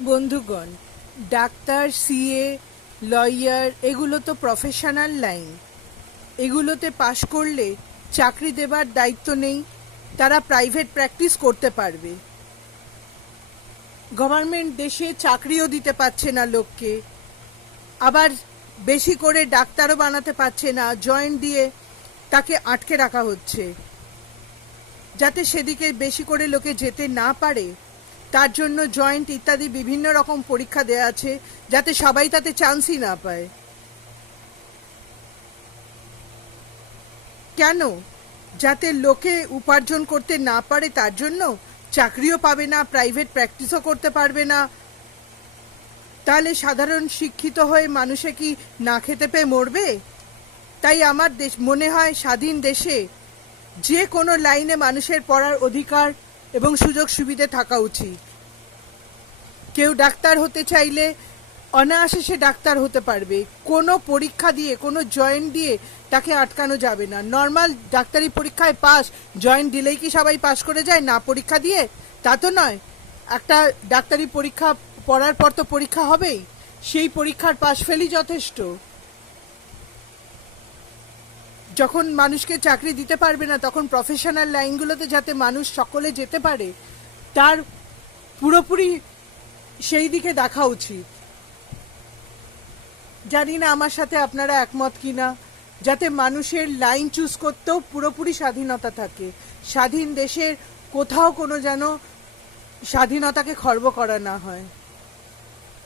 বন্ধুগণ, doctor, CA, lawyer এগুলো তো প্রফেশনাল লাইন। এগুলোতে পাশ করলে চাকরি দেবার দায়িত্ব নেই, তারা প্রাইভেট প্র্যাকটিস করতে পারবে। গভর্নমেন্ট দেশে চাকরিও দিতে পারছে না লোককে, আবার বেশি করে ডাক্তারও বানাতে পারছে না, জয়েন্ট দিয়ে তাকে আটকে রাখা হচ্ছে যাতে সেদিকে বেশি করে লোকে যেতে না পারে। তার জন্য জয়েন্ট ইত্যাদি বিভিন্ন রকম পরীক্ষা দেয়া আছে যাতে সবাই তাতে চান্সই না পায়। কেন? যাতে লোকে উপার্জন করতে না পারে, তার জন্য চাকরিও পাবে না, প্রাইভেট প্র্যাকটিসও করতে পারবে না। তাহলে সাধারণ শিক্ষিত হয়ে মানুষে কি না খেতে পেয়ে মরবে? তাই আমার দেশ মনে হয় স্বাধীন দেশে যে কোনো লাইনে মানুষের পড়ার অধিকার এবং সুযোগ সুবিধে থাকা উচিত। কেউ ডাক্তার হতে চাইলে অনায়াসে সে ডাক্তার হতে পারবে, কোনো পরীক্ষা দিয়ে, কোনো জয়েন্ট দিয়ে তাকে আটকানো যাবে না। নর্মাল ডাক্তারি পরীক্ষায় পাস, জয়েন্ট দিলেই কি সবাই পাস করে যায় না পরীক্ষা দিয়ে? তা তো নয়। একটা ডাক্তারি পরীক্ষা পড়ার পর তো পরীক্ষা হবেই, সেই পরীক্ষার পাস ফেলই যথেষ্ট। যখন মানুষকে চাকরি দিতে পারবে না, তখন প্রফেশনাল লাইনগুলোতে যাতে মানুষ সকলে যেতে পারে, তার পুরোপুরি সেই দিকে দেখা উচিত। জানি না আমার সাথে আপনারা একমত কিনা, যাতে মানুষের লাইন চুজ করতেও পুরোপুরি স্বাধীনতা থাকে। স্বাধীন দেশের কোথাও কোনো যেন স্বাধীনতাকে খর্ব করা না হয়।